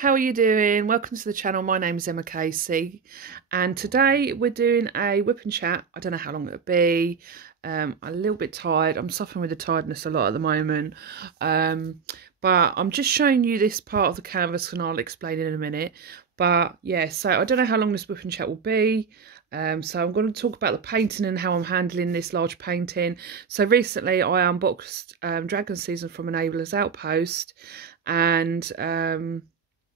how are you doing? Welcome to the channel. My name is Emma Casey, and today we're doing a whip and chat. I don't know how long it'll be. I'm a little bit tired. I'm suffering with the tiredness a lot at the moment, but I'm just showing you this part of the canvas and I'll explain in a minute. But yeah, so I don't know how long this whip and chat will be. So I'm going to talk about the painting and how I'm handling this large painting. So recently I unboxed Dragon Season from Enabler's Outpost, and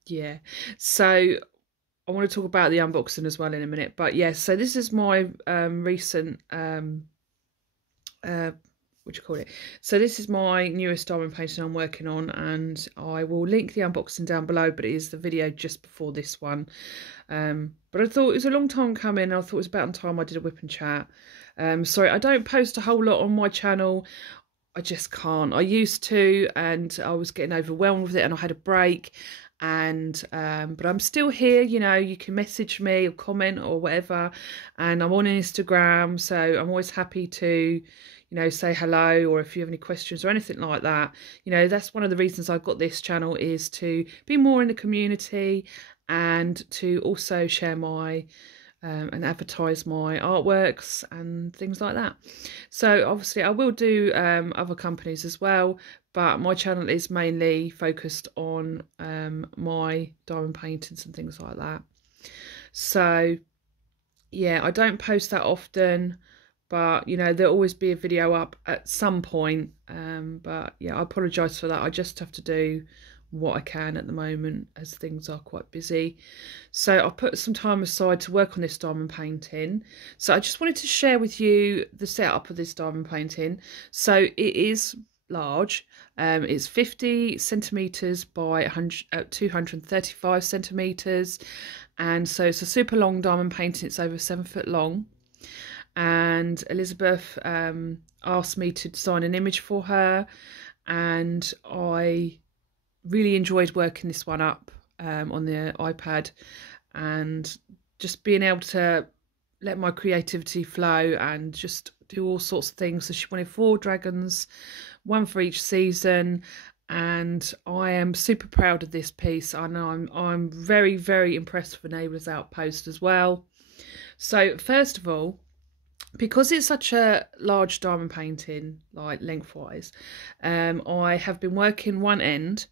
yeah, so I want to talk about the unboxing as well in a minute. But yeah, so this is my recent what do you call it? So this is my newest diamond painting I'm working on, and I will link the unboxing down below, but it is the video just before this one. But I thought it was a long time coming. I thought it was about time I did a whip and chat. Sorry, I don't post a whole lot on my channel. I just can't. I used to, and I was getting overwhelmed with it, and I had a break. And but I'm still here. You know, you can message me or comment or whatever, and I'm on Instagram, so I'm always happy to, you know, say hello, or if you have any questions or anything like that. You know, that's one of the reasons I got this channel, is to be more in the community and to also share my and advertise my artworks and things like that. So obviously I will do other companies as well, but my channel is mainly focused on my diamond paintings and things like that. So yeah, I don't post that often, but you know, there'll always be a video up at some point. But yeah, I apologise for that. I just have to do what I can at the moment, as things are quite busy. So I've put some time aside to work on this diamond painting. So I just wanted to share with you the setup of this diamond painting. So it is large. It's 50 centimeters by 235 centimeters, and so it's a super long diamond painting. It's over 7 foot long, and Elizabeth asked me to design an image for her, and I really enjoyed working this one up on the iPad, and just being able to let my creativity flow and just do all sorts of things. So she wanted 4 dragons, 1 for each season, and I am super proud of this piece. I know I'm very, very impressed with Enabler's Outpost as well. So first of all, because it's such a large diamond painting, like lengthwise, I have been working one end,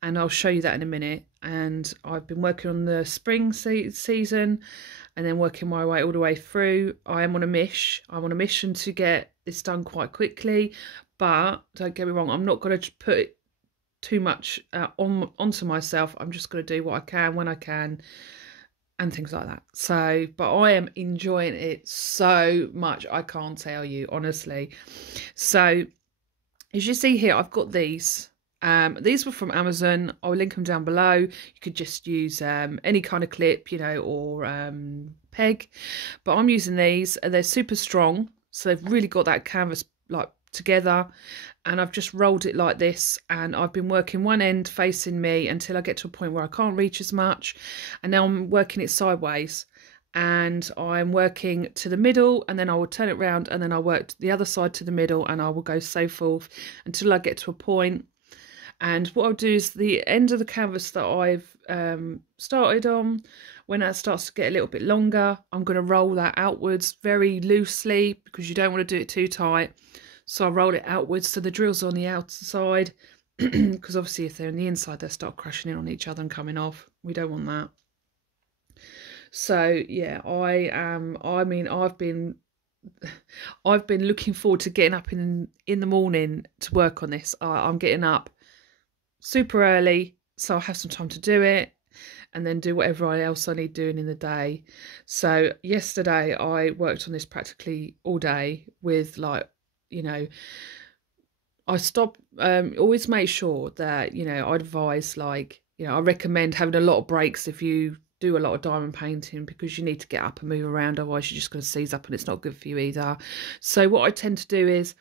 and I'll show you that in a minute. And I've been working on the spring season, and then working my way all the way through. I'm on a mission to get this done quite quickly, but don't get me wrong, I'm not going to put too much onto myself. I'm just going to do what I can when I can, and things like that. So, but I am enjoying it so much, I can't tell you, honestly. So as you see here, I've got these. These were from Amazon. I'll link them down below. You could just use any kind of clip, you know, or peg, but I'm using these, and they're super strong, so they've really got that canvas like together. And I've just rolled it like this, and I've been working one end facing me until I get to a point where I can't reach as much, and now I'm working it sideways, and I'm working to the middle, and then I will turn it round, and then I'll work the other side to the middle, and I will go so forth until I get to a point. And what I'll do is the end of the canvas that I've started on, when that starts to get a little bit longer, I'm going to roll that outwards very loosely, because you don't want to do it too tight. So I roll it outwards so the drills are on the outside, because obviously if they're on the inside, they'll start crashing in on each other and coming off. We don't want that. So yeah, I mean, I've been looking forward to getting up in the morning to work on this. I'm getting up super early, so I have some time to do it, and then do whatever else I need doing in the day. So yesterday I worked on this practically all day with, like, you know, I stop, always make sure that, you know, I advise, like, you know, I recommend having a lot of breaks if you do a lot of diamond painting, because you need to get up and move around, otherwise you're just going to seize up and it's not good for you either. So what I tend to do is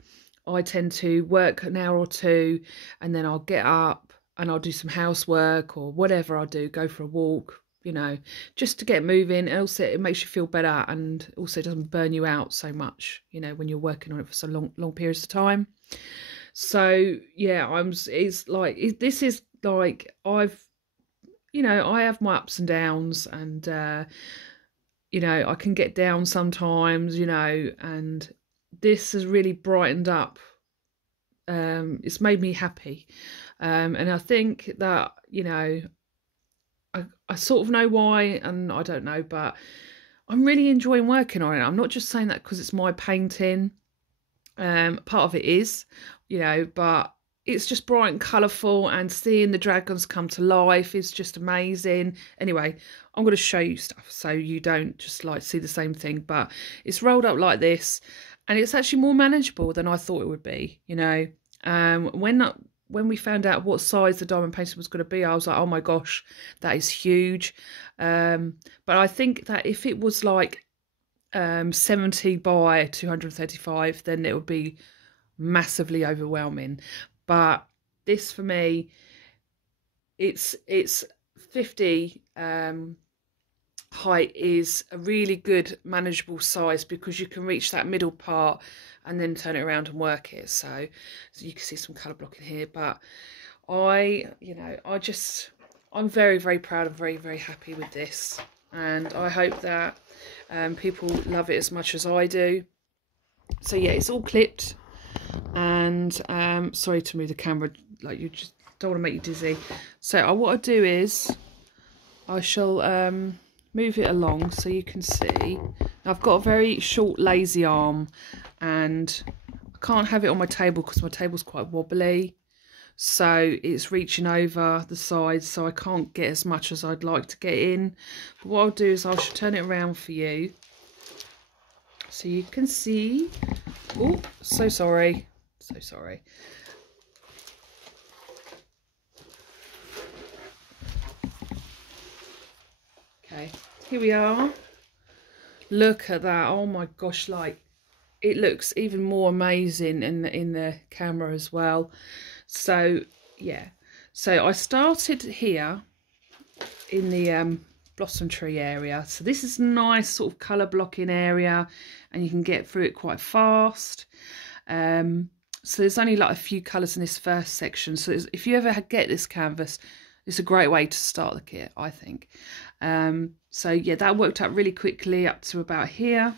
I tend to work an hour or two, and then I'll get up and I'll do some housework or whatever I do, go for a walk, you know, just to get moving. And also it makes you feel better, and also it doesn't burn you out so much, you know, when you're working on it for so long periods of time. So yeah, this is like, you know, I have my ups and downs, and you know, I can get down sometimes, you know, and this has really brightened up. It's made me happy, and I think that, you know, I sort of know why, and I don't know, but I'm really enjoying working on it. I'm not just saying that because it's my painting. Part of it is, you know, but it's just bright and colourful, and seeing the dragons come to life is just amazing. Anyway, I'm going to show you stuff so you don't just like see the same thing, but it's rolled up like this, and it's actually more manageable than I thought it would be, you know. When we found out what size the diamond painting was going to be, I was like, oh my gosh, that is huge. But I think that if it was like 70 by 235, then it would be massively overwhelming. But this, for me, it's 50 height is a really good manageable size, because you can reach that middle part and then turn it around and work it. So you can see some colour blocking here, but you know, I'm very, very proud and very, very happy with this, and I hope that people love it as much as I do. So yeah, it's all clipped, and sorry to move the camera, like, you just don't want to make you dizzy. So what I do is I shall move it along so you can see. Now, I've got a very short lazy arm, and I can't have it on my table because my table's quite wobbly, so it's reaching over the sides, so I can't get as much as I'd like to get in. But what I'll do is I shall turn it around for you so you can see. Oh, so sorry, so sorry. Okay, here we are. Look at that. Oh my gosh, like, it looks even more amazing in the camera as well. So yeah, so I started here in the blossom tree area. So this is a nice sort of colour blocking area, and you can get through it quite fast. So there's only like a few colours in this first section, so if you ever get this canvas, it's a great way to start the kit, I think. So yeah, that worked out really quickly up to about here,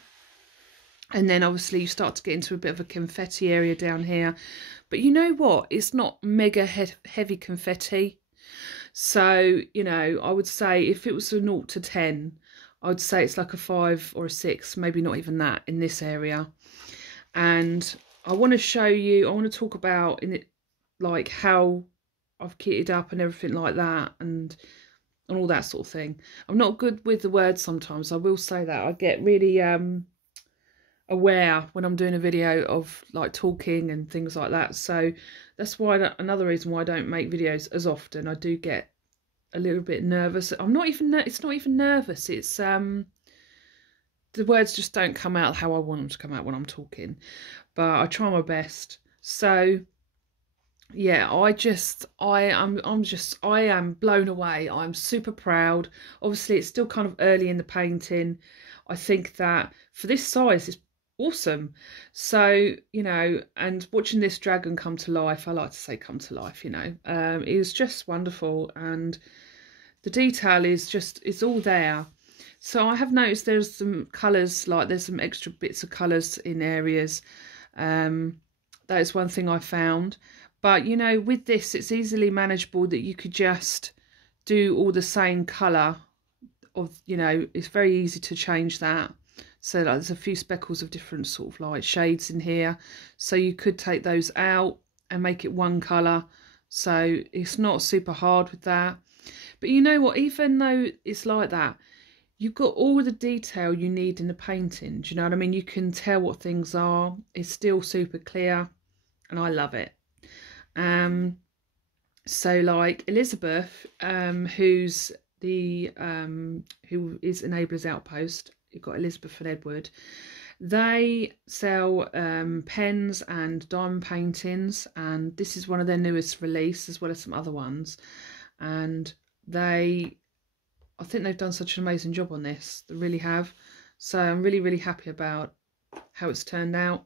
and then obviously you start to get into a bit of a confetti area down here. But you know what, it's not mega heavy confetti. So, you know, I would say if it was a 0 to 10, I would say it's like a 5 or a 6, maybe not even that in this area. And I want to show you, I want to talk about in it, like, how I've kitted up and everything like that, and all that sort of thing. I'm not good with the words sometimes, I will say that. I get really aware when I'm doing a video of like talking and things like that, so that's why another reason why I don't make videos as often. I do get a little bit nervous. It's not even nervous, it's the words just don't come out how I want them to come out when I'm talking, but I try my best. So yeah, I am blown away. I'm super proud. Obviously it's still kind of early in the painting. I think that for this size it's awesome. So, you know, and watching this dragon come to life, I like to say come to life, you know, is just wonderful, and the detail is just, it's all there. So I have noticed there's some colours, like there's some extra bits of colours in areas. That is one thing I found. But, you know, with this, it's easily manageable that you could just do all the same colour of, you know, it's very easy to change that. So like, there's a few speckles of different sort of like shades in here. So you could take those out and make it one colour. So it's not super hard with that. But you know what, even though it's like that, you've got all the detail you need in the painting. Do you know what I mean? You can tell what things are. It's still super clear, and I love it. So like Elizabeth, who's the who is Enabler's Outpost, you've got Elizabeth and Edward. They sell pens and diamond paintings, and this is one of their newest release, as well as some other ones. And I think they've done such an amazing job on this. They really have. So I'm really, really happy about how it's turned out.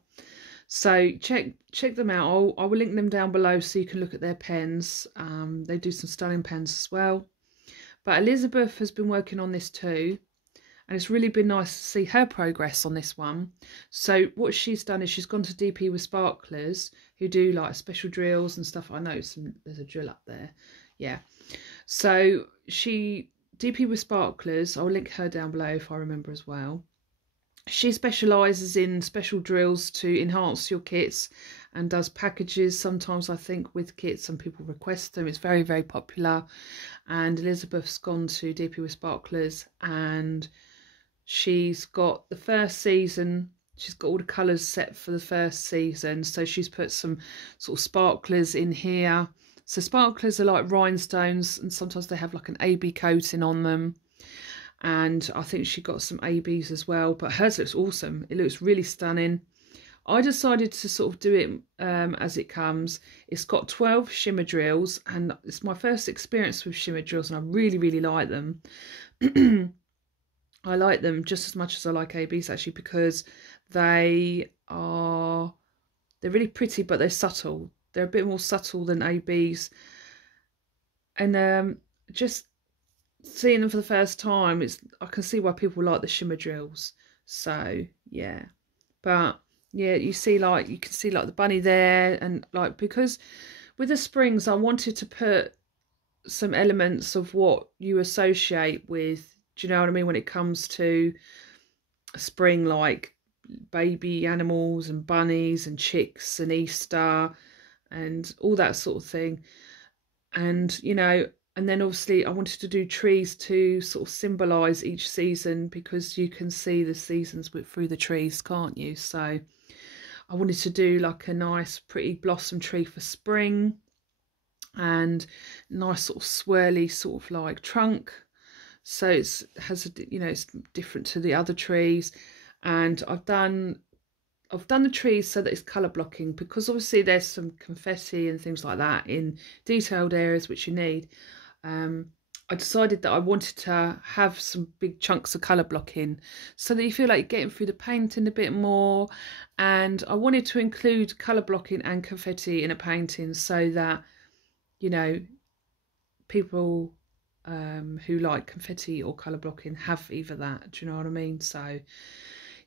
So check them out. I will link them down below so you can look at their pens. They do some stunning pens as well. But Elizabeth has been working on this too, and it's really been nice to see her progress on this one. So what she's done is she's gone to DP with Sparklers, who do like special drills and stuff. I know there's a drill up there. Yeah. So she DP with Sparklers. I'll link her down below if I remember as well. She specialises in special drills to enhance your kits and does packages sometimes, I think, with kits. Some people request them. It's very, very popular. And Elizabeth's gone to DP with Sparklers, and she's got the first season. She's got all the colours set for the first season. So she's put some sort of sparklers in here. So sparklers are like rhinestones, and sometimes they have like an AB coating on them. And I think she got some ABs as well, but hers looks awesome. It looks really stunning. I decided to sort of do it as it comes. It's got 12 shimmer drills, and it's my first experience with shimmer drills, and I really, really like them. I like them just as much as I like ABs, actually, because they're really pretty, but they're subtle. They're a bit more subtle than ABs. And just seeing them for the first time, I can see why people like the shimmer drills. So yeah, but yeah, you can see like the bunny there, and like, because with the springs I wanted to put some elements of what you associate with, do you know what I mean, when it comes to spring, like baby animals and bunnies and chicks and Easter and all that sort of thing. And you know, and then obviously I wanted to do trees to sort of symbolise each season, because you can see the seasons through the trees, can't you? So I wanted to do like a nice pretty blossom tree for spring, and nice sort of swirly sort of like trunk. So it's it's different to the other trees. And I've done the trees so that it's colour blocking, because obviously there's some confetti and things like that in detailed areas which you need. I decided that I wanted to have some big chunks of colour blocking so that you feel like you're getting through the painting a bit more. And I wanted to include colour blocking and confetti in a painting so that, you know, people who like confetti or colour blocking have either that. Do you know what I mean? So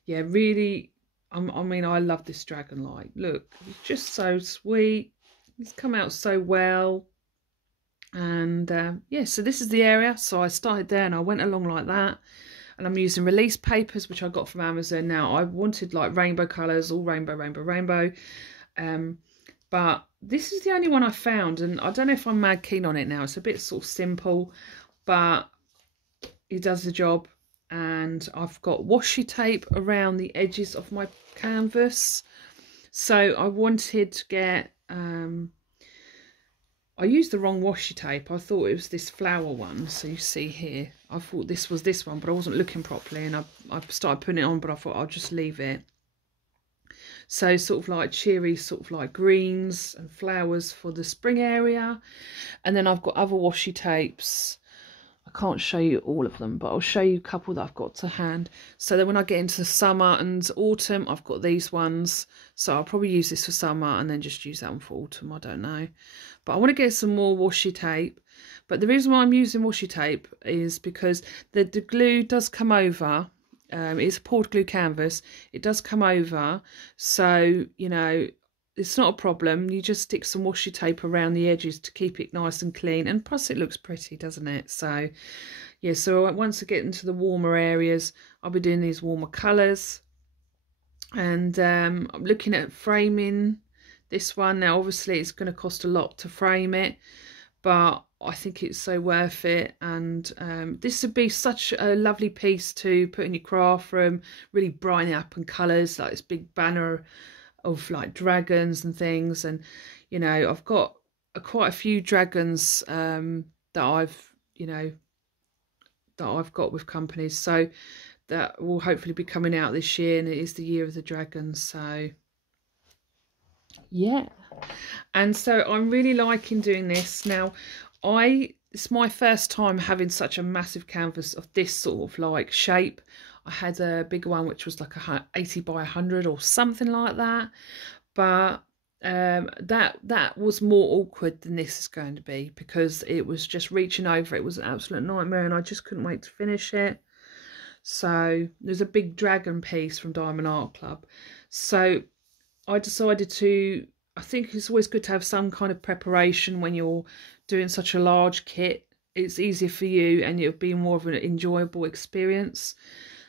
yeah, really, I mean, I love this dragon light. Look, it's just so sweet. It's come out so well. And yeah, so this is the area. So I started there and I went along like that, and I'm using release papers which I got from Amazon. Now I wanted like rainbow colours, all rainbow, but this is the only one I found, and I don't know if I'm mad keen on it now. It's a bit sort of simple, but it does the job. And I've got washi tape around the edges of my canvas. So I wanted to get I used the wrong washi tape. I thought it was this flower one. So you see here, I thought this was this one, but I wasn't looking properly, and I started putting it on, but I thought I'll just leave it. So sort of like cheery, sort of like greens and flowers for the spring area. And then I've got other washi tapes. I can't show you all of them, but I'll show you a couple that I've got to hand. So then when I get into summer and autumn, I've got these ones. So I'll probably use this for summer and then just use that one for autumn. I don't know. But I want to get some more washi tape. But the reason why I'm using washi tape is because the glue does come over. It's a poured glue canvas. It does come over. So, you know, it's not a problem. You just stick some washi tape around the edges to keep it nice and clean, and plus it looks pretty, doesn't it? So yeah, so once I get into the warmer areas, I'll be doing these warmer colours. And I'm looking at framing this one. Now obviously it's going to cost a lot to frame it, but I think it's so worth it. And this would be such a lovely piece to put in your craft room, really brighten it up in colours, like this big banner of like dragons and things. And you know, I've got quite a few dragons that I've got with companies, so that will hopefully be coming out this year, and it is the year of the dragon. So yeah, and so I'm really liking doing this. Now it's my first time having such a massive canvas of this sort of like shape. I had a bigger one which was like 80 by 100 or something like that, but that was more awkward than this is going to be, because it was just reaching over. It was an absolute nightmare, and I just couldn't wait to finish it. So there's a big dragon piece from Diamond Art Club. So I decided to, I think it's always good to have some kind of preparation when you're doing such a large kit. It's easier for you, and it'll be more of an enjoyable experience.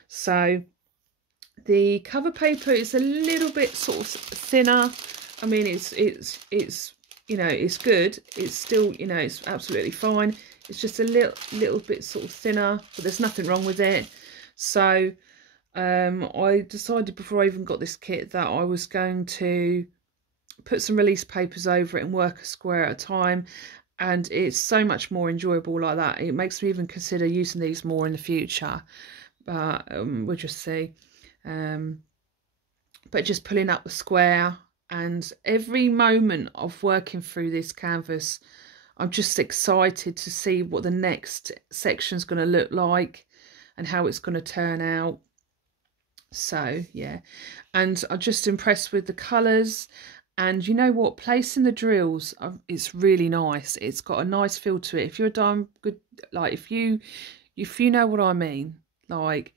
So the cover paper is a little bit sort of thinner. I mean, it's you know, it's good. It's still, you know, it's absolutely fine. It's just a little bit sort of thinner, but there's nothing wrong with it. So I decided before I even got this kit that I was going to put some release papers over it and work a square at a time, and it's so much more enjoyable like that. It makes me even consider using these more in the future, but we'll just see. But just pulling up the square, and every moment of working through this canvas, I'm just excited to see what the next section is going to look like and how it's going to turn out. So yeah, and I'm just impressed with the colours. And you know what, placing the drills, it's really nice. It's got a nice feel to it. If you're a damn good, like if you know what I mean, like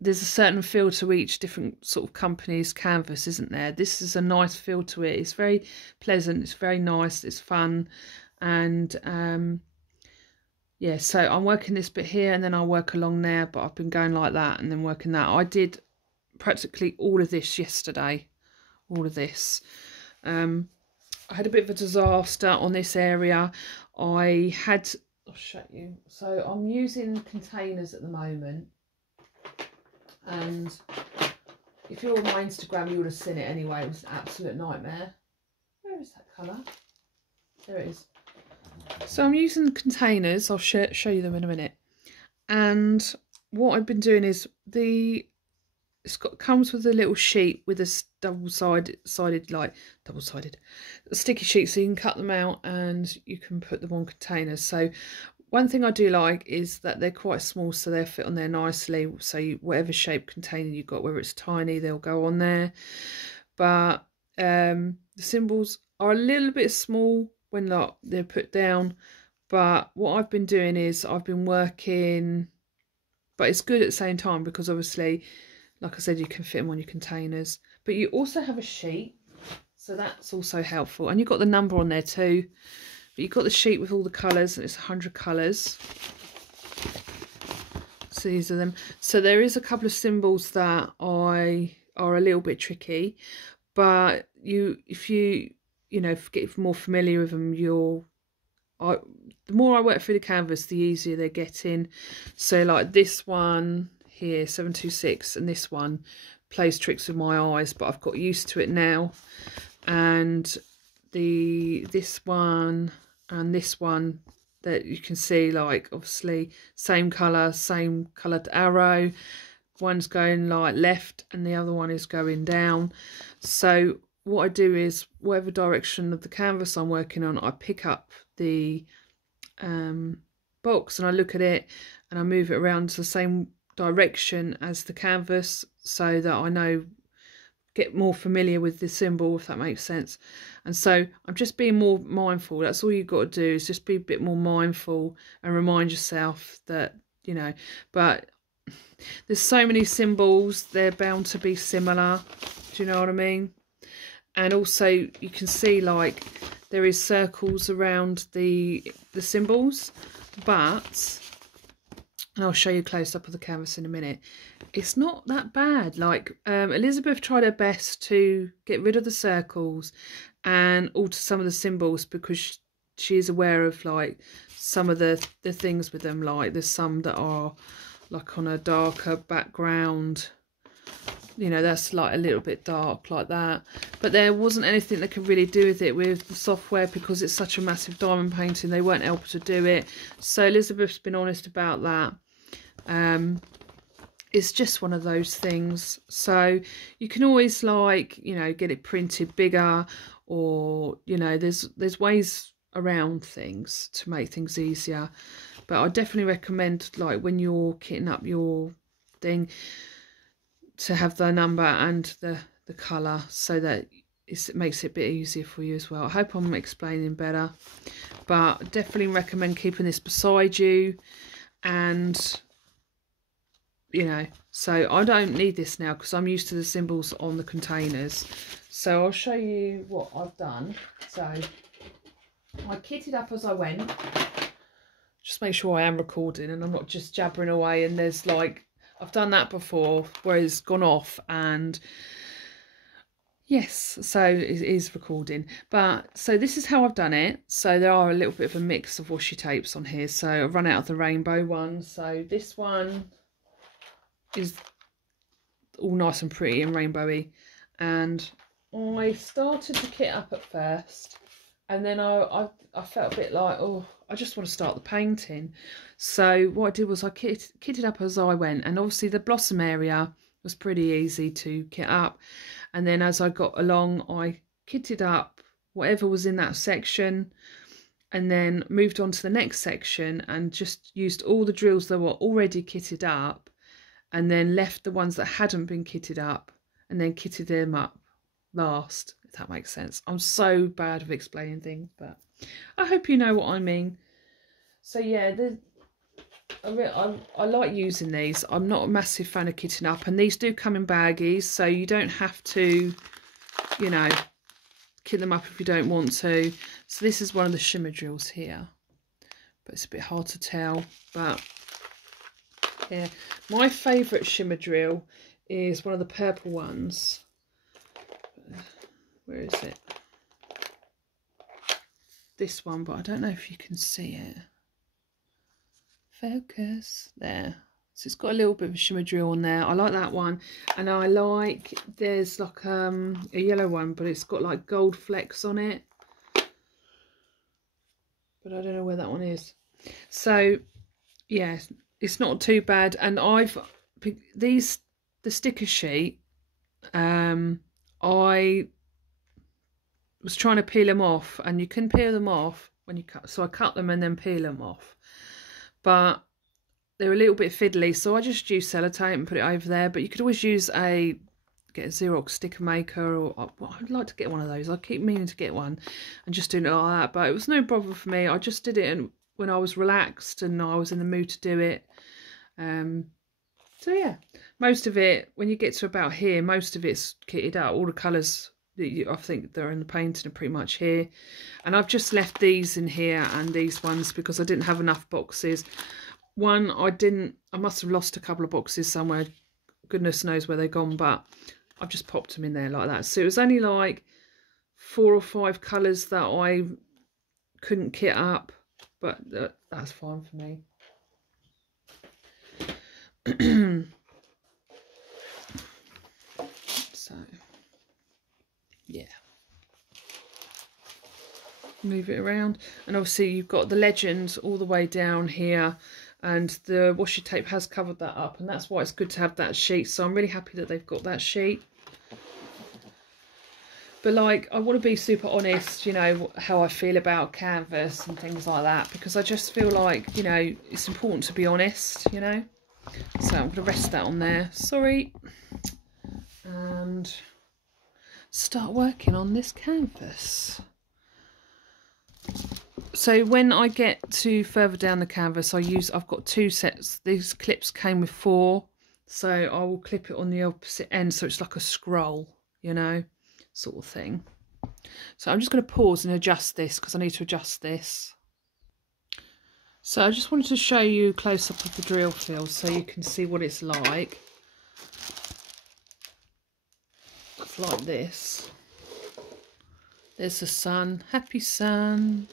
there's a certain feel to each different sort of company's canvas, isn't there? This is a nice feel to it. It's very pleasant, it's very nice, it's fun. And yeah, so I'm working this bit here, and then I'll work along there, but I've been going like that and then working that. I did practically all of this yesterday, all of this. I had a bit of a disaster on this area. I'll show you. So I'm using containers at the moment, and if you're on my Instagram, you would have seen it anyway. It was an absolute nightmare. Where is that colour? There it is. So I'm using containers. I'll show you them in a minute. And what I've been doing is comes with a little sheet with a double-sided sticky sheet, so you can cut them out and you can put them on containers. So one thing I do like is that they're quite small, so they'll fit on there nicely. So whatever shape container you've got, whether it's tiny, they'll go on there. But the symbols are a little bit small when they're put down. But what I've been doing is I've been working, but it's good at the same time, because obviously, like I said, you can fit them on your containers. But you also have a sheet, so that's also helpful. And you've got the number on there too. But you've got the sheet with all the colours, and it's 100 colours. So these are them. So there is a couple of symbols that are a little bit tricky, but if you get more familiar with them, the more I work through the canvas, the easier they're getting. So like this one here, 726, and this one plays tricks with my eyes, but I've got used to it now. And this one and this one, that you can see, like obviously same coloured arrow. One's going like left and the other one is going down. So what I do is, whatever direction of the canvas I'm working on, I pick up the box and I look at it and I move it around to the same direction as the canvas, so that I get more familiar with the symbol, if that makes sense. And so I'm just being more mindful. That's all you've got to do, is just be a bit more mindful and remind yourself that, but there's so many symbols, they're bound to be similar. Do you know what I mean? And also you can see like there is circles around the symbols, but, and I'll show you close up of the canvas in a minute, it's not that bad. Like Elizabeth tried her best to get rid of the circles and alter some of the symbols, because she is aware of like some of the things with them. Like there's some that are like on a darker background, that's like a little bit dark like that, but there wasn't anything they could really do with it with the software, because it's such a massive diamond painting. They weren't able to do it. So Elizabeth's been honest about that. It's just one of those things. So you can always get it printed bigger, or there's ways around things to make things easier. But I definitely recommend, like when you're kitting up your thing, to have the number and the colour, so that it makes it a bit easier for you as well. I hope I'm explaining better, but I definitely recommend keeping this beside you. And you know, so I don't need this now because I'm used to the symbols on the containers. So I'll show you what I've done. So I kitted up as I went. Just make sure I am recording and I'm not just jabbering away and there's like, I've done that before where it's gone off. And yes, so it is recording. But so this is how I've done it. So there are a little bit of a mix of washi tapes on here. So I've run out of the rainbow one. So this one is all nice and pretty and rainbowy. And I started to kit up at first. And then I felt a bit like, oh, I just want to start the painting. So what I did was I kitted up as I went. And obviously the blossom area was pretty easy to kit up. And then as I got along, I kitted up whatever was in that section. And then moved on to the next section and just used all the drills that were already kitted up. And then left the ones that hadn't been kitted up. And then kitted them up last, if that makes sense. I'm so bad at explaining things, but I hope you know what I mean. So yeah, I like using these. I'm not a massive fan of kitting up, and these do come in baggies, so you don't have to, you know, kit them up if you don't want to. So this is one of the shimmer drills here, but it's a bit hard to tell. But yeah, my favourite shimmer drill is one of the purple ones. Where is it? This one, but I don't know if you can see it. Focus. There. So it's got a little bit of a shimmer drill on there. I like that one. And I like, there's like a yellow one, but it's got like gold flecks on it. But I don't know where that one is. So yeah, it's not too bad. And the sticker sheet, I was trying to peel them off, and you can peel them off when you cut, so I cut them and then peel them off, but they're a little bit fiddly, so I just use sellotape and put it over there. But you could always get a Xerox sticker maker, or well, I'd like to get one of those. I keep meaning to get one and just doing it like that, but it was no problem for me. I just did it when I was relaxed and I was in the mood to do it. So yeah, most of it, when you get to about here, most of it's kitted out. All the colours I think they're in the painting are pretty much here. And I've just left these in here and these ones because I didn't have enough boxes. One, I must have lost a couple of boxes somewhere. Goodness knows where they've gone, but I've just popped them in there like that. So it was only like 4 or 5 colours that I couldn't kit up, but that's fine for me. So yeah, move it around, and obviously you've got the legend all the way down here, and the washi tape has covered that up, and that's why it's good to have that sheet. So I'm really happy that they've got that sheet. But like, I want to be super honest, you know, how I feel about canvas and things like that, because I just feel like, you know, it's important to be honest, you know. So I'm going to rest that on there, sorry, and start working on this canvas. So when I get to further down the canvas, I've got 2 sets. These clips came with 4, so I will clip it on the opposite end, so it's like a scroll, you know, sort of thing. So I'm just going to pause and adjust this because I need to adjust this. So I just wanted to show you a close-up of the drill field so you can see what it's like. It's like this. There's the sun, happy sun.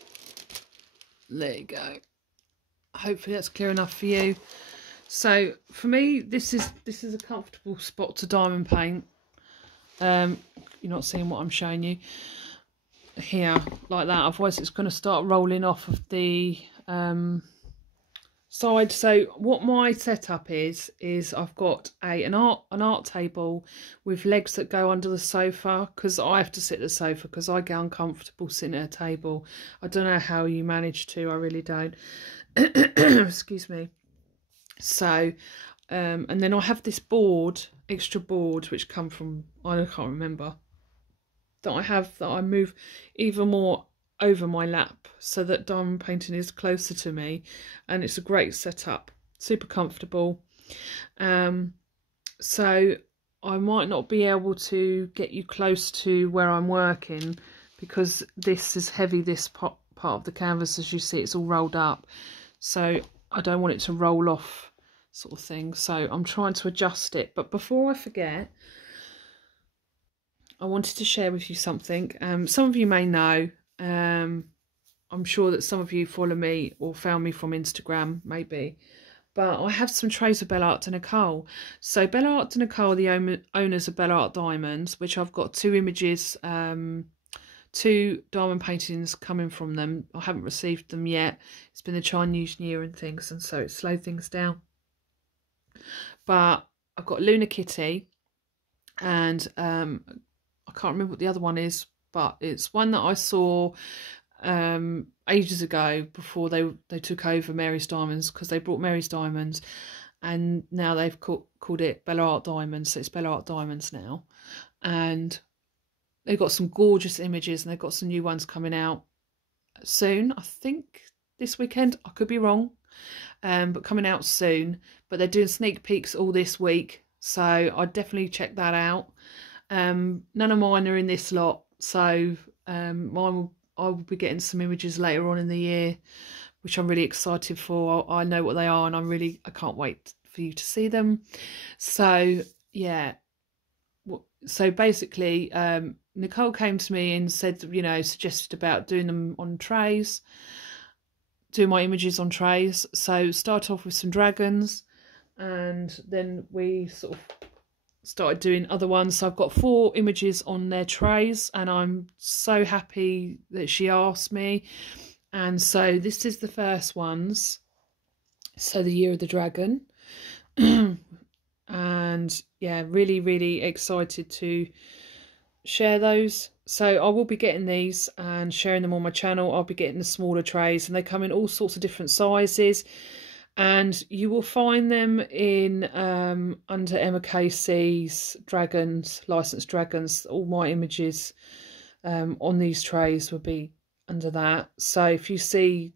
There you go. Hopefully that's clear enough for you. So for me, this is a comfortable spot to diamond paint. You're not seeing what I'm showing you here like that, otherwise it's going to start rolling off of the side. So what my setup is I've got an art table with legs that go under the sofa, because I have to sit at the sofa because I get uncomfortable sitting at a table. I don't know how you manage to, I really don't. Excuse me. So and then I have this board, extra board, which come from, I can't remember, that I have that I move even more over my lap so that diamond painting is closer to me, and it's a great setup, super comfortable. So I might not be able to get you close to where I'm working because this is heavy, this part of the canvas. As you see, it's all rolled up, so I don't want it to roll off sort of thing, so I'm trying to adjust it. But before I forget, I wanted to share with you something. Some of you may know, I'm sure that some of you follow me or found me from Instagram, maybe. But I have some trays of Bella Art de Nicole. So Bella Art de Nicole, the owners of Bella Art Diamonds, which I've got 2 images, 2 diamond paintings coming from them. I haven't received them yet. It's been the Chinese New Year and things, and so it slowed things down. But I've got Luna Kitty, and I can't remember what the other one is, but it's one that I saw ages ago before they took over Mary's Diamonds, because they brought Mary's Diamonds and now they've called it Bella Art Diamonds, so it's Bella Art Diamonds now. And they've got some gorgeous images, and they've got some new ones coming out soon. I think this weekend, I could be wrong, but coming out soon. But they're doing sneak peeks all this week, so I'd definitely check that out. None of mine are in this lot, so I will be getting some images later on in the year, which I'm really excited for. I know what they are, and I can't wait for you to see them. So yeah, so basically Nicole came to me and said, suggested about doing them on trays, doing my images on trays. So start off with some dragons, and then we sort of started doing other ones. So I've got 4 images on their trays, and I'm so happy that she asked me. And so this is the first ones, so the Year of the Dragon. And yeah, really excited to share those. So I will be getting these and sharing them on my channel. I'll be getting the smaller trays, and they come in all sorts of different sizes. And you will find them in under Emma Casey's Dragons, Licensed Dragons. All my images on these trays will be under that. So if you see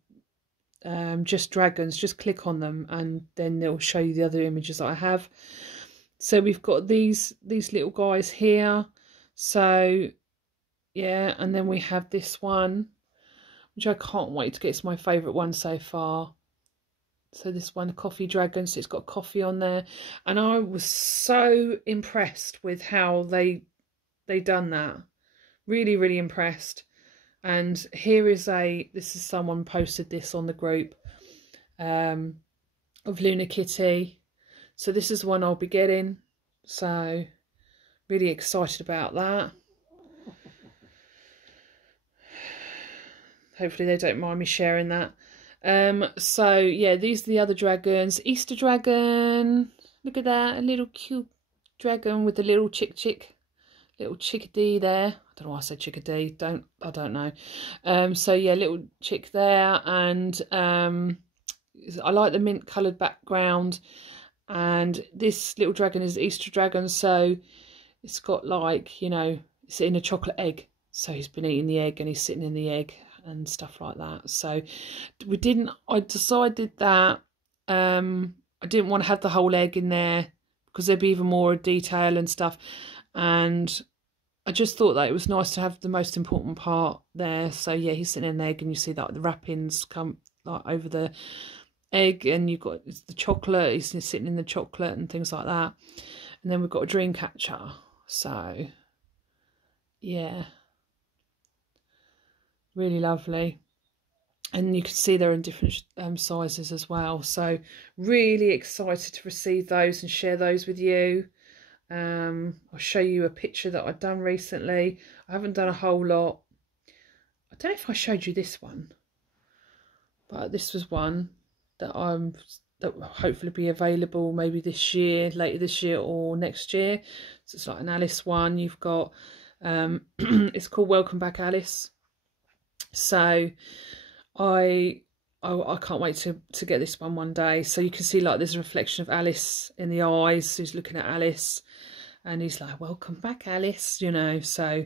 just dragons, just click on them, and then they'll show you the other images that I have. So we've got these little guys here. So yeah, and then we have this one, which I can't wait to get. It's my favourite one so far. So this one, Coffee Dragon, so it's got coffee on there. And I was so impressed with how they done that. Really impressed. And here is this is someone posted this on the group of Luna Kitty. So this is one I'll be getting. So really excited about that. Hopefully they don't mind me sharing that. So yeah, these are the other dragons. Easter dragon, look at that, a little cute dragon with a little little chickadee there. I don't know why I said chickadee, I don't know. So yeah, little chick there, and I like the mint coloured background. And this little dragon is Easter dragon, so it's got like, it's in a chocolate egg, so he's been eating the egg and he's sitting in the egg and stuff like that. So I decided that I didn't want to have the whole egg in there because there'd be even more detail and stuff, and I just thought that it was nice to have the most important part there. So yeah, he's sitting in an egg, and you see that the wrappings come like over the egg, and you've got the chocolate, he's sitting in the chocolate and things like that. And then we've got a dream catcher. So yeah, really lovely. And you can see they're in different sizes as well. So really excited to receive those and share those with you. I'll show you a picture that I've done recently. I haven't done a whole lot. I don't know if I showed you this one, but this was one that that will hopefully be available maybe this year, later this year or next year. So it's like an Alice one. You've got it's called Welcome Back Alice. So I can't wait to get this one day. So you can see like there's a reflection of Alice in the eyes. Who's looking at Alice, and he's like, "Welcome back, Alice," So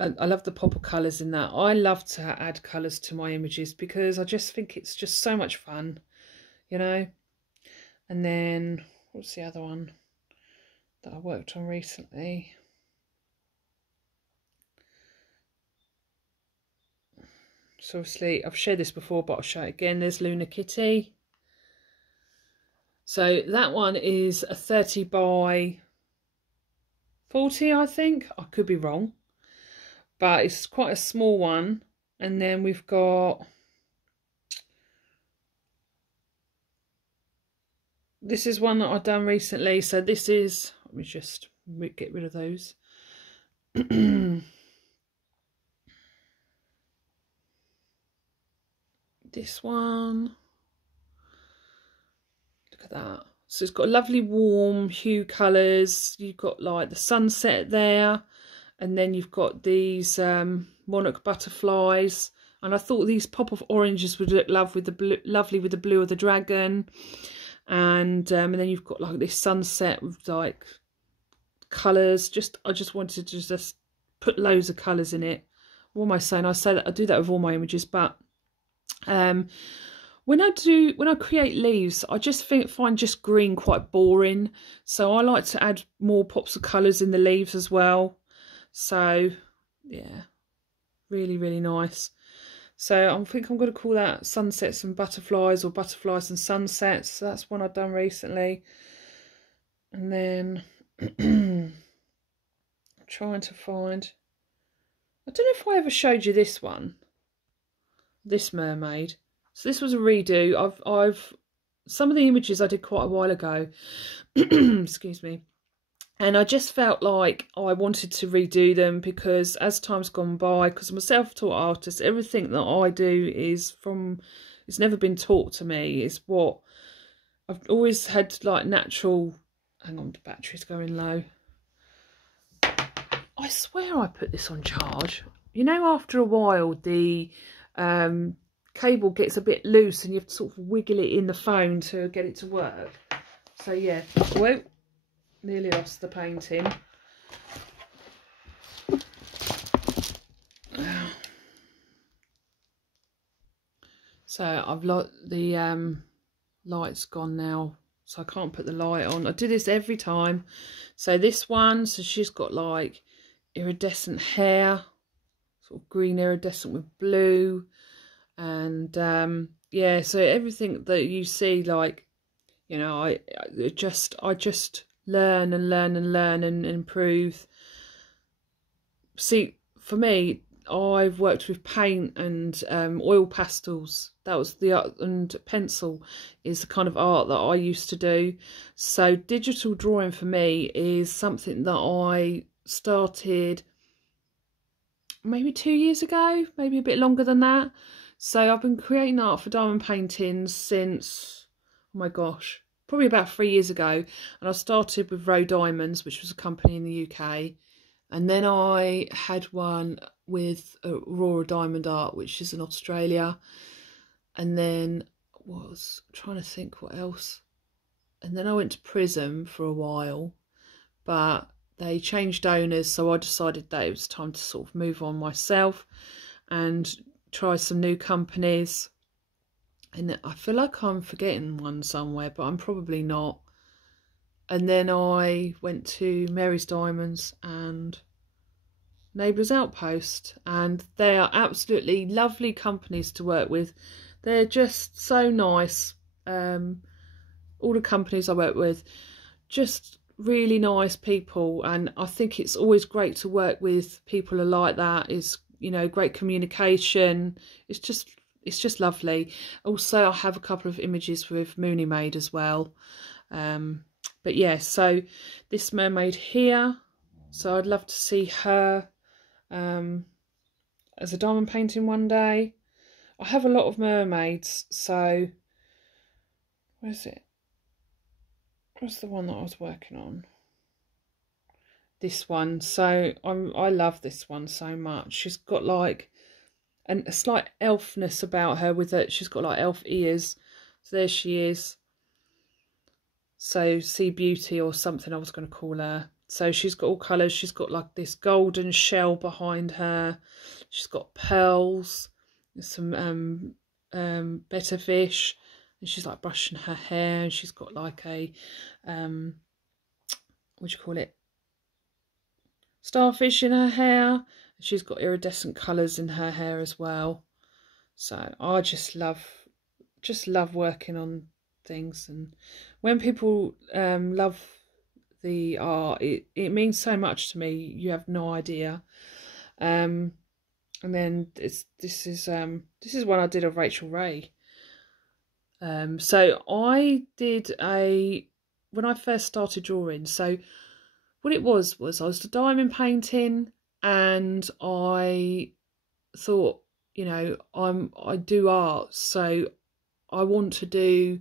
I love the pop of colours in that. I love to add colours to my images because I just think it's just so much fun, you know. And then, what's the other one that I worked on recently? So obviously, I've shared this before, but I'll show it again. There's Luna Kitty. So that one is a 30 by 40, I think. I could be wrong. But it's quite a small one. And then we've got... This is one that I've done recently. So this is... Let me just get rid of those. This one... Look at that. So it's got lovely warm hue colours. You've got like the sunset there. And then you've got these monarch butterflies. And I thought these pop of oranges would look lovely with the blue of the dragon. And then you've got like this sunset with like colours. I just wanted to just put loads of colours in it. What am I saying? I say that I do that with all my images, but when I create leaves, I just find just green quite boring. So I like to add more pops of colours in the leaves as well. So yeah, really, really nice. So I think I'm going to call that Sunsets and Butterflies, or Butterflies and Sunsets. So that's one I've done recently. And then I'm trying to find, I don't know if I ever showed you this one, this mermaid. So this was a redo. I've some of the images I did quite a while ago. Excuse me. And I just felt like I wanted to redo them because as time's gone by, because I'm a self-taught artist, everything that I do is it's never been taught to me. It's what I've always had, like natural, hang on, the battery's going low. I swear I put this on charge. You know, after a while, the cable gets a bit loose and you have to sort of wiggle it in the phone to get it to work. So yeah, whoa. Nearly lost the painting. So I've got the light's gone now, so I can't put the light on. I do this every time. So this one, so she's got like iridescent hair, sort of green iridescent with blue, and yeah. So everything that you see, like, you know, I just learn and learn and learn and improve. See, for me, I've worked with paint and oil pastels. That was the art, and pencil is the kind of art that I used to do. So digital drawing for me is something that I started maybe 2 years ago, maybe a bit longer than that. So I've been creating art for diamond paintings since, oh my gosh, probably about 3 years ago. And I started with Row Diamonds, which was a company in the UK. And then I had one with Aurora Diamond Art, which is in Australia. And then was trying to think what else. And then I went to Prism for a while, but they changed owners. So I decided that it was time to sort of move on myself and try some new companies. And I feel like I'm forgetting one somewhere, but I'm probably not. And then I went to Mary's Diamonds and Neighbours Outpost, and they are absolutely lovely companies to work with. They're just so nice. All the companies I work with, just really nice people, and I think it's always great to work with people who are like that. Is, you know, great communication. It's just lovely. Also, I have a couple of images with Mooney Maid as well. But yeah, so this mermaid here, so I'd love to see her as a diamond painting one day. I have a lot of mermaids, so where's it? Where's the one that I was working on? This one. So I love this one so much. She's got like a slight elfness about her with it. She's got like elf ears. So there she is. So Sea Beauty or something I was going to call her. So she's got all colours. She's got like this golden shell behind her. She's got pearls, some better fish, and she's like brushing her hair. And she's got like a what do you call it? Starfish in her hair. She's got iridescent colours in her hair as well. So I just love working on things, and when people love the art, it means so much to me. You have no idea. And then this is one I did of Rachel Ray. So I did when I first started drawing. So what it was I was diamond painting, and I thought, you know, I do art, so I want to do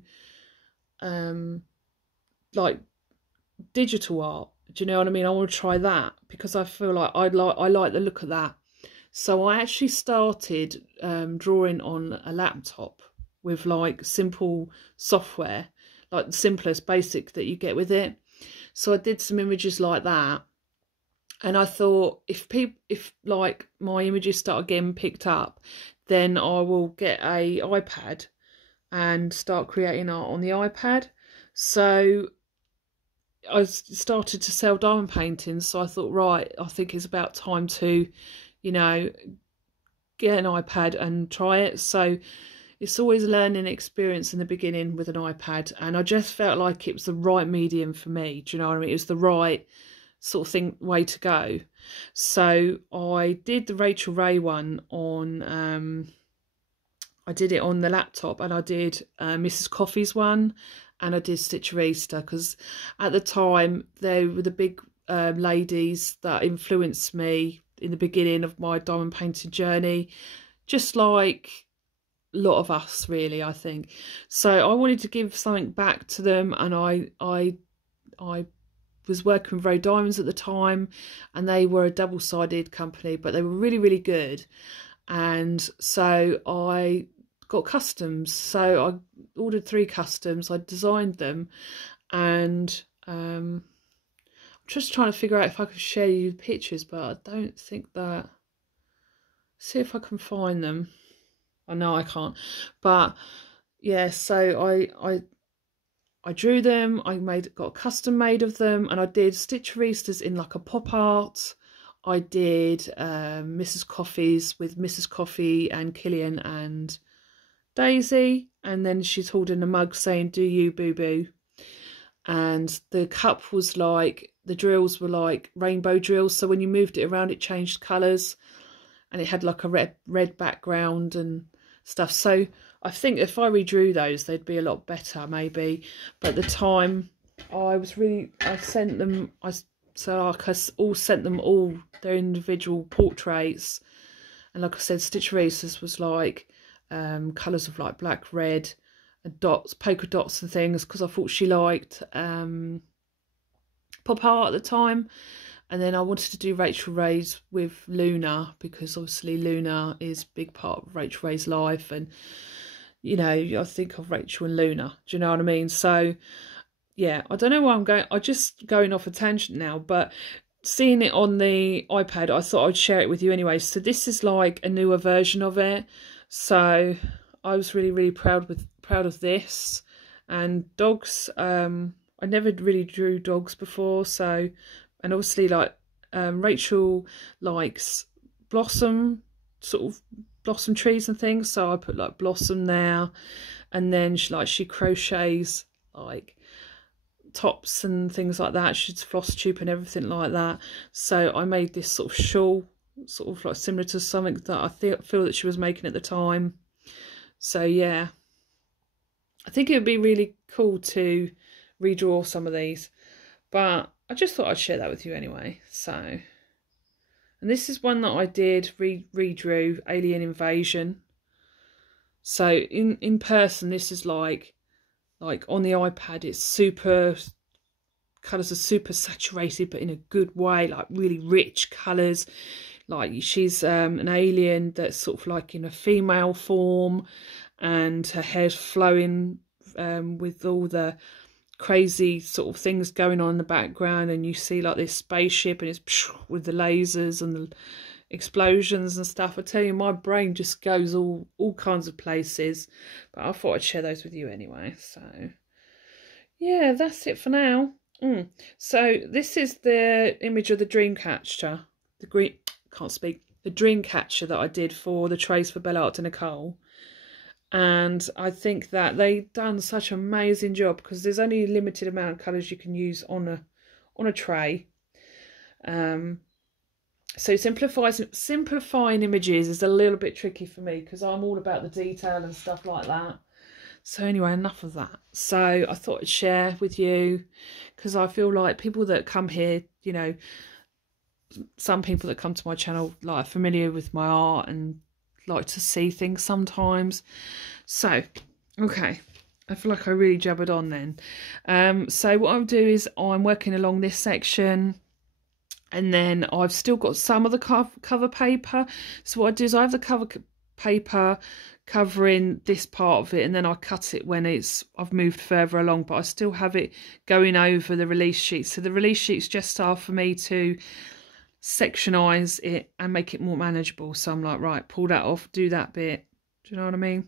like digital art. Do you know what I mean? I want to try that because I feel like I like the look of that. So I actually started drawing on a laptop with like simple software, like the simplest basic that you get with it. So I did some images like that, and I thought if like my images start getting picked up, then I will get a iPad and start creating art on the iPad. So I started to sell diamond paintings, so I thought, right, I think it's about time to, you know, get an iPad and try it. So it's always a learning experience in the beginning with an iPad, and I just felt like it was the right medium for me. Do you know what I mean? It was the right sort of way to go. So I did the Rachel Ray one on I did it on the laptop, and I did Mrs. Coffee's one, and I did Stitcherista, because at the time they were the big ladies that influenced me in the beginning of my diamond painting journey, just like a lot of us really, I think. So I wanted to give something back to them, and I was working with Row Diamonds at the time, and they were a double-sided company, but they were really, really good. And so I got customs. So I ordered 3 customs. I designed them, and I'm just trying to figure out if I could share you the pictures, but I don't think that. See if I can find them. I know I can't, but yeah. So I drew them. I got a custom made of them, and I did Stitcheristas in like a pop art. I did Mrs. Coffee's with Mrs. Coffee and Killian and Daisy, and then she's holding a mug saying "Do you, boo boo?" And the cup was like, the drills were like rainbow drills, so when you moved it around it changed colours, and it had like a red background and stuff. So I think if I redrew those, they'd be a lot better maybe. But at the time I sent them, I all sent them all their individual portraits, and like I said, Stitcheristas was like colours of like black, red, and dots, polka dots and things, because I thought she liked pop art at the time. And then I wanted to do Rachel Ray's with Luna, because obviously Luna is a big part of Rachel Ray's life, and you know, I think of Rachel and Luna, do you know what I mean? So yeah, I don't know where I'm going. I'm just going off a tangent now, but seeing it on the iPad, I thought I'd share it with you anyway. So this is like a newer version of it. So I was really, really proud of this. And dogs, I never really drew dogs before, so, and obviously like Rachel likes blossom, sort of blossom trees and things, so I put like blossom there. And then she crochets like tops and things like that. She's floss tube and everything like that. So I made this sort of shawl, sort of like similar to something that I feel that she was making at the time. So yeah, I think it would be really cool to redraw some of these, but I just thought I'd share that with you anyway. So, and this is one that I did redrew, Alien Invasion. So in person, this is like on the iPad, it's super, colours are super saturated, but in a good way, like really rich colours. Like she's an alien that's sort of like in a female form, and her hair's flowing with all the crazy sort of things going on in the background, and you see like this spaceship and it's with the lasers and the explosions and stuff. I tell you, my brain just goes all kinds of places, but I thought I'd share those with you anyway. So yeah, that's it for now. So this is the image of the dream catcher, the dream catcher that I did for the trays for Bella Art de Nicole. And I think that they've done such an amazing job, because there's only a limited amount of colours you can use on a tray. So simplifying images is a little bit tricky for me, because I'm all about the detail and stuff like that. So anyway, enough of that. So I thought I'd share with you, because I feel like people that come here, you know, some people that come to my channel like are familiar with my art and like to see things sometimes. So okay, I feel like I really jabbered on then. So what I'll do is I'm working along this section, and then I've still got some of the cover paper. So what I do is I have the cover paper covering this part of it, and then I cut it when I've moved further along, but I still have it going over the release sheet. So the release sheets just are for me to sectionize it and make it more manageable. So I'm like, right, pull that off, do that bit. Do you know what I mean?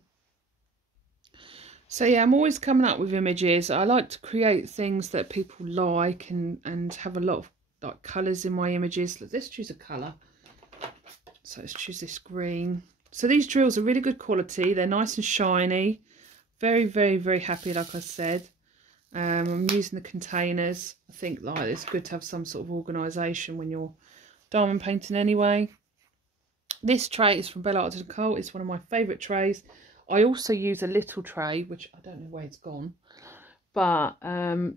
So yeah, I'm always coming up with images. I like to create things that people like, and have a lot of like colours in my images. Let's choose a colour. So let's choose this green. So these drills are really good quality. They're nice and shiny. Very, very, very happy, like I said. I'm using the containers. I think like it's good to have some sort of organisation when you're diamond painting anyway. This tray is from Bella Art de Nicole. It's one of my favourite trays. I also use a little tray, which I don't know where it's gone. But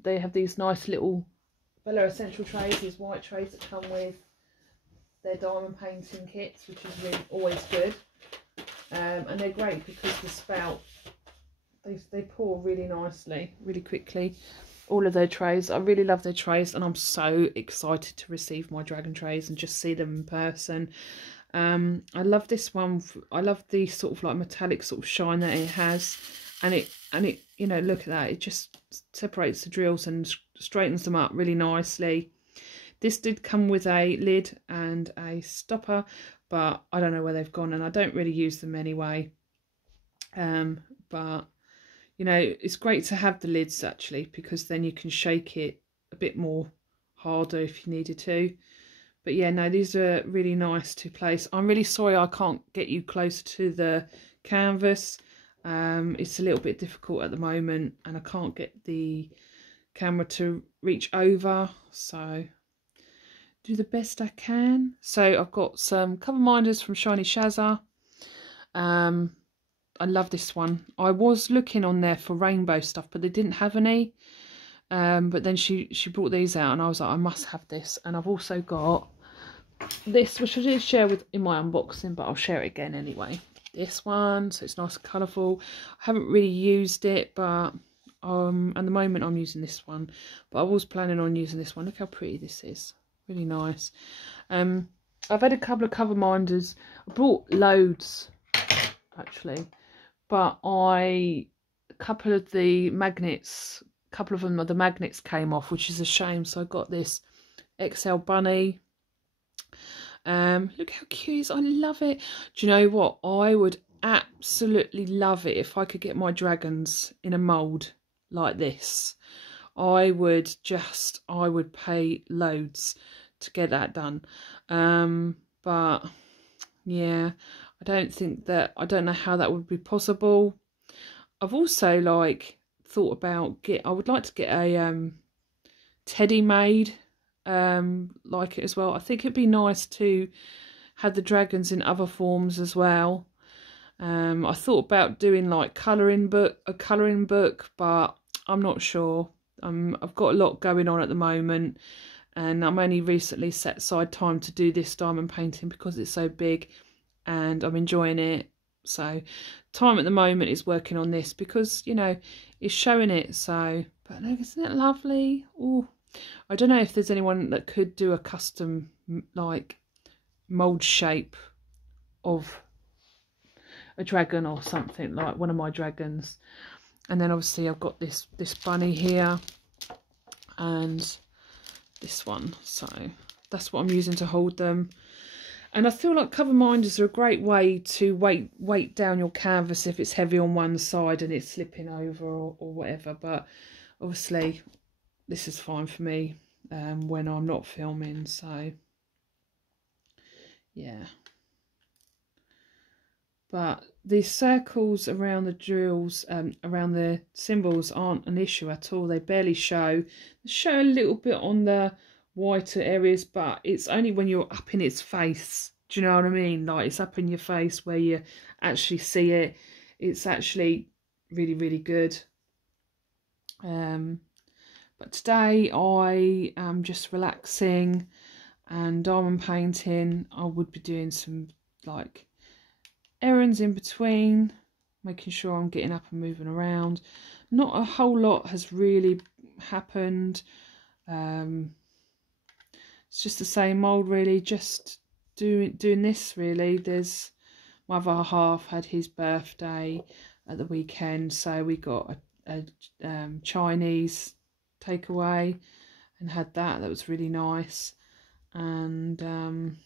they have these nice little Bella Essential trays, these white trays that come with their diamond painting kits, which is really always good. And they're great because the spout, they pour really nicely, really quickly. All of their trays, I really love their trays, and I'm so excited to receive my dragon trays and just see them in person. I love this one. I love the sort of like metallic sort of shine that it has, and it you know, look at that, it just separates the drills and straightens them up really nicely. This did come with a lid and a stopper, but I don't know where they've gone, and I don't really use them anyway. But you know, it's great to have the lids actually, because then you can shake it a bit more harder if you needed to. But yeah, no, these are really nice to place. I'm really sorry I can't get you closer to the canvas. It's a little bit difficult at the moment, and I can't get the camera to reach over, so do the best I can. So I've got some cover minders from Shiny Shazza. I love this one. I was looking on there for rainbow stuff, but they didn't have any. But then she brought these out, and I was like, I must have this. And I've also got this, which I did share in my unboxing, but I'll share it again anyway. This one, so it's nice and colourful. I haven't really used it, but at the moment I'm using this one. But I was planning on using this one. Look how pretty this is. Really nice. I've had a couple of cover minders. I bought loads actually, but a couple of the magnets came off, which is a shame. So I got this XL bunny. Look how cute it is. I love it. Do you know what? I would absolutely love it if I could get my dragons in a mould like this. I would pay loads to get that done. But yeah, I don't know how that would be possible. I've also like thought about I would like to get a teddy made like it as well. I think it'd be nice to have the dragons in other forms as well. I thought about doing like a colouring book, but I'm not sure. I've got a lot going on at the moment, and I'm only recently set aside time to do this diamond painting because it's so big and I'm enjoying it. So time at the moment is working on this because, you know, it's showing it. So, but look, isn't it lovely? Oh, I don't know if there's anyone that could do a custom like mould shape of a dragon or something, like one of my dragons. And then obviously I've got this bunny here. and this one. So that's what I'm using to hold them. And I feel like cover minders are a great way to weight down your canvas if it's heavy on one side and it's slipping over or whatever. But obviously this is fine for me when I'm not filming. So yeah. But the circles around the drills, around the symbols aren't an issue at all. They barely show. They show a little bit on the whiter areas, but it's only when you're up in its face. Do you know what I mean? Like, it's up in your face where you actually see it. It's actually really, really good. But today I am just relaxing and diamond painting. I would be doing some like errands in between, making sure I'm getting up and moving around. Not a whole lot has really happened. It's just the same old, really, just doing this, really. There's my other half had his birthday at the weekend, so we got a Chinese takeaway and had that. That was really nice. And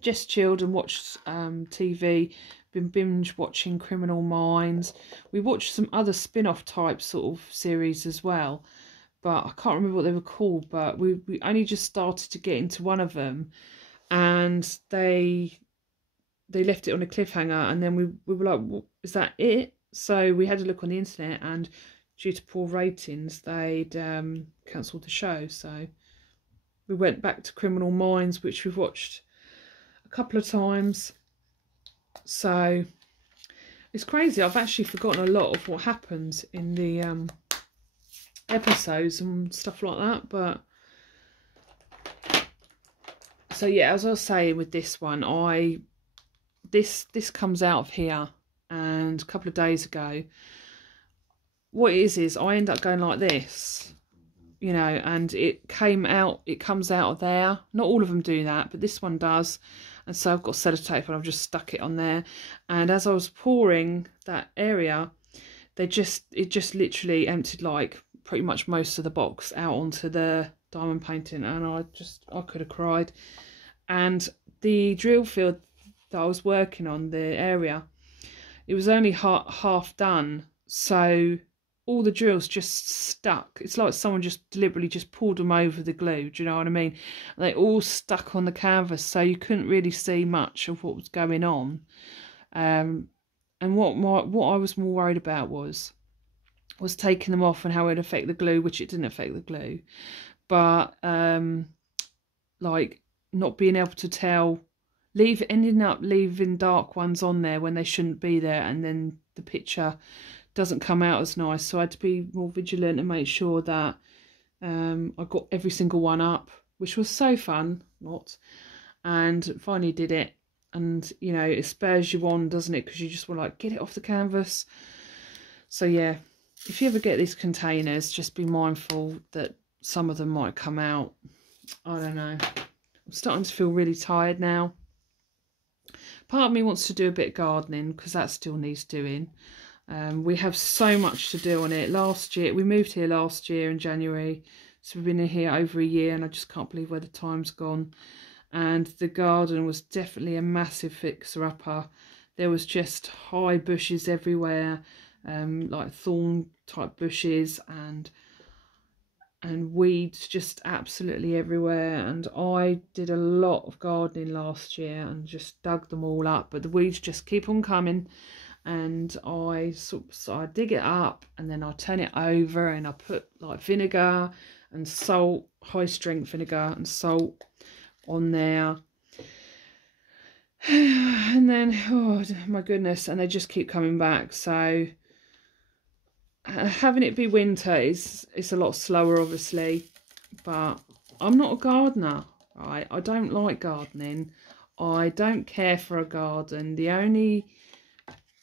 just chilled and watched TV. Been binge watching Criminal Minds. We watched some other spin-off type sort of series as well, but I can't remember what they were called. But we only just started to get into one of them, and they left it on a cliffhanger, and then we were like, well, is that it? So we had a look on the internet, and due to poor ratings, they'd cancelled the show. So we went back to Criminal Minds, which we've watched a couple of times. So it's crazy. I've actually forgotten a lot of what happens in the episodes and stuff like that. But so yeah, as I was saying with this one, this comes out of here, and a couple of days ago, what it is I end up going like this, you know, and it comes out of there. Not all of them do that, but this one does. And so I've got sellotape and I've just stuck it on there. And as I was pouring that area, it just literally emptied like pretty much most of the box out onto the diamond painting, and I could have cried. And the drill field that I was working on, the area, it was only half done, so all the drills just stuck. It's like someone just deliberately just pulled them over the glue, do you know what I mean? And they all stuck on the canvas, so you couldn't really see much of what was going on. And what I was more worried about was taking them off and how it would affect the glue, which it didn't affect the glue. But like not being able to tell, ending up leaving dark ones on there when they shouldn't be there, and then the picture doesn't come out as nice. So I had to be more vigilant and make sure that I got every single one up, which was so fun, and finally did it. And you know, it spurs you on, doesn't it, because you just want to like get it off the canvas. So yeah, if you ever get these containers, just be mindful that some of them might come out. I don't know, I'm starting to feel really tired now. Part of me wants to do a bit of gardening because that still needs doing. We have so much to do on it. We moved here last year in January, so we've been here over a year, and I just can't believe where the time's gone. And the garden was definitely a massive fixer-upper. There was just high bushes everywhere, like thorn type bushes, and weeds just absolutely everywhere. And I did a lot of gardening last year and just dug them all up, but the weeds just keep on coming. And I dig it up, and then I turn it over, and I put like vinegar and salt, high strength vinegar and salt on there. And then, oh my goodness, and they just keep coming back. So having it be winter it's a lot slower, obviously, but I'm not a gardener, right? I don't like gardening. I don't care for a garden.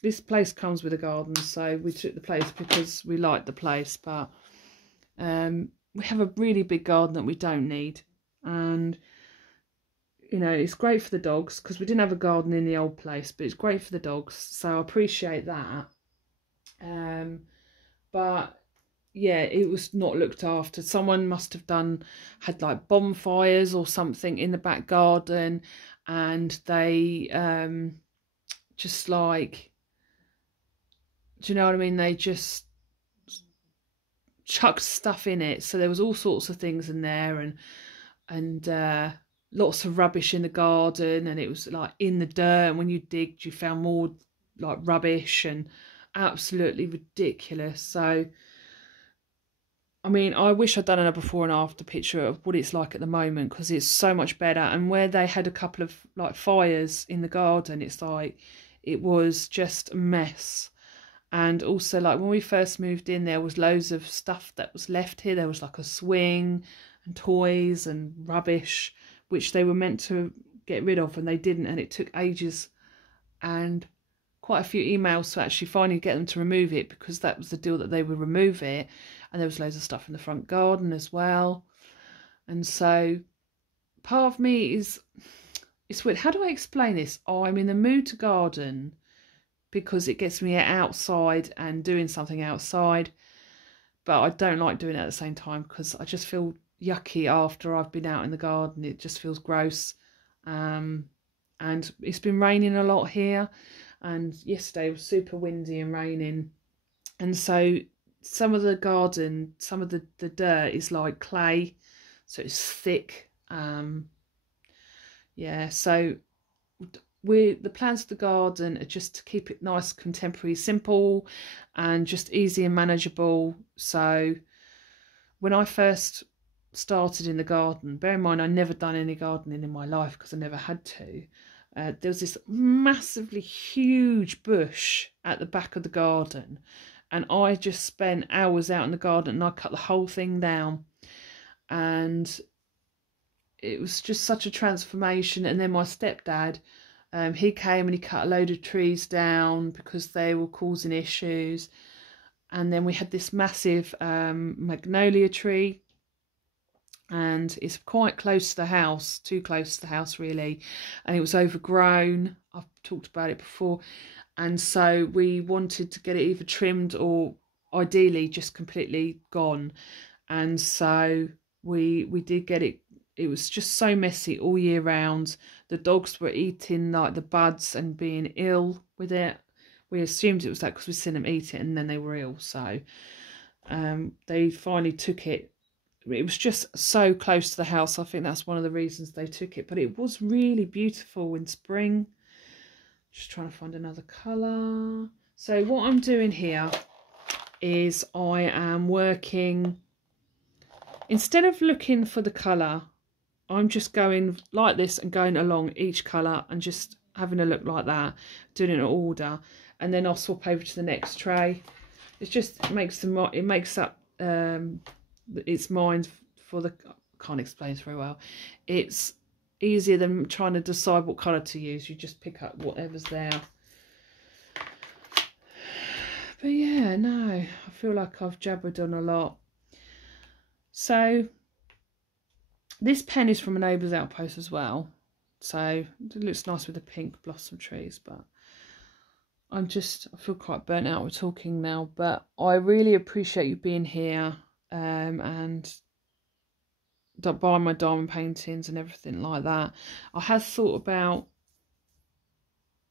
This place comes with a garden, so we took the place because we liked the place, but we have a really big garden that we don't need. And you know, it's great for the dogs because we didn't have a garden in the old place, but it's great for the dogs, so I appreciate that. But yeah, it was not looked after. Someone must have had like bonfires or something in the back garden, and they just like, do you know what I mean? They just chucked stuff in it. So there was all sorts of things in there, and lots of rubbish in the garden, and it was like in the dirt. And when you digged, you found more like rubbish, and absolutely ridiculous. So I mean, I wish I'd done a before and after picture of what it's like at the moment, because it's so much better. And where they had a couple of like fires in the garden, it's like it was just a mess. And also, like when we first moved in, there was loads of stuff that was left here. There was like a swing and toys and rubbish, which they were meant to get rid of, and they didn't. And it took ages and quite a few emails to actually finally get them to remove it, because that was the deal, that they would remove it. And there was loads of stuff in the front garden as well. And so part of me is, it's weird. How do I explain this? Oh, I'm in the mood to garden because it gets me outside and doing something outside. But I don't like doing it at the same time, because I just feel yucky after I've been out in the garden. It just feels gross. And it's been raining a lot here. And yesterday was super windy and raining. And so some of the garden, some of the dirt is like clay. So it's thick. Yeah, so the plans for the garden are just to keep it nice, contemporary, simple, and just easy and manageable. So when I first started in the garden, bear in mind I never done any gardening in my life because I never had to. There was this massively huge bush at the back of the garden, and I just spent hours out in the garden, and I cut the whole thing down, and it was just such a transformation. And then my stepdad, he came and he cut a load of trees down because they were causing issues. And then we had this massive magnolia tree, and it's quite close to the house, too close to the house really, and it was overgrown. I've talked about it before, and so we wanted to get it either trimmed or ideally just completely gone. And so we did get it. It was just so messy all year round. The dogs were eating like the buds and being ill with it. We assumed it was that because we'd seen them eat it, and then they were ill. So they finally took it. It was just so close to the house. I think that's one of the reasons they took it. But it was really beautiful in spring. Just trying to find another colour. So what I'm doing here is I am working, instead of looking for the colour, I'm just going like this and going along each colour and just having a look like that, doing it in order, and then I'll swap over to the next tray. It just makes up its mind for the, I can't explain it very well. It's easier than trying to decide what colour to use. You just pick up whatever's there. But yeah, no, I feel like I've jabbered on a lot. So this pen is from a neighbour's Outpost as well. So it looks nice with the pink blossom trees, but I feel quite burnt out with talking now. But I really appreciate you being here and buying my diamond paintings and everything like that. I have thought about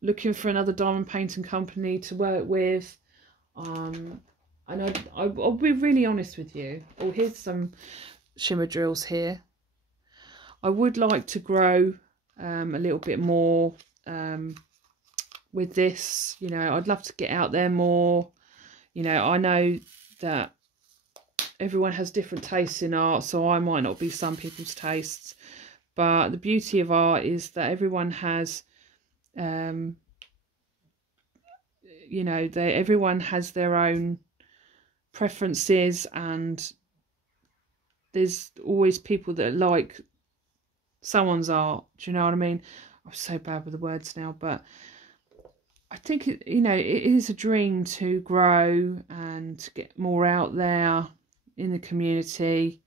looking for another diamond painting company to work with. And I'll be really honest with you. Oh, here's some shimmer drills here. I would like to grow a little bit more with this. You know, I'd love to get out there more. You know, I know that everyone has different tastes in art, so I might not be some people's tastes. But the beauty of art is that everyone has, you know, everyone has their own preferences, and there's always people that like someone's art. Do you know what I mean? I'm so bad with the words now, but I think you know, it is a dream to grow and to get more out there in the community,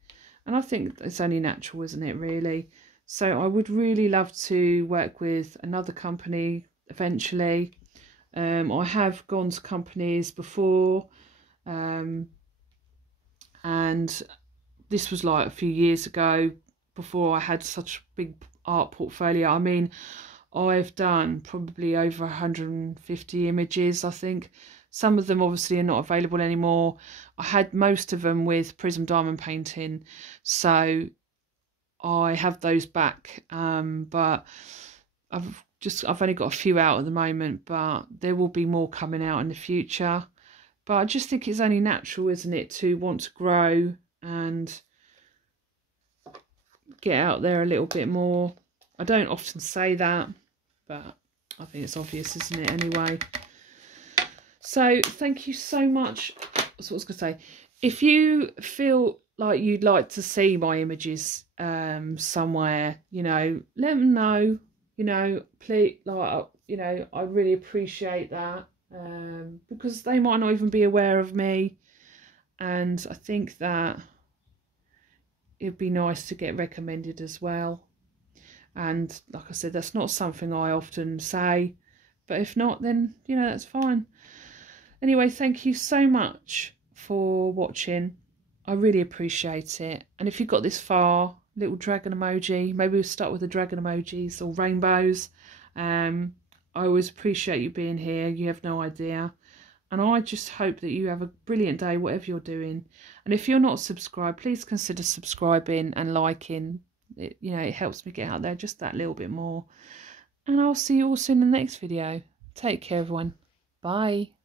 and I think it's only natural, isn't it, really? So I would really love to work with another company eventually. I have gone to companies before, and this was like a few years ago, before I had such a big art portfolio. I mean, I've done probably over 150 images, I think. Some of them obviously are not available anymore. I had most of them with Prism Diamond painting, so I have those back, but I've only got a few out at the moment, but there will be more coming out in the future. But I just think it's only natural, isn't it, to want to grow and get out there a little bit more. I don't often say that, but I think it's obvious, isn't it, anyway? So thank you so much. That's what I was going to say. If you feel like you'd like to see my images somewhere, you know, let them know. You know, please, like, you know, I really appreciate that, because they might not even be aware of me, and I think that it'd be nice to get recommended as well. And like I said, that's not something I often say, but if not, then, you know, that's fine. Anyway, thank you so much for watching. I really appreciate it. And if you got this far, little dragon emoji, maybe we'll start with the dragon emojis or rainbows. I always appreciate you being here. You have no idea. And I just hope that you have a brilliant day, whatever you're doing. And if you're not subscribed, please consider subscribing and liking. You know, it helps me get out there just that little bit more. And I'll see you all soon in the next video. Take care, everyone. Bye.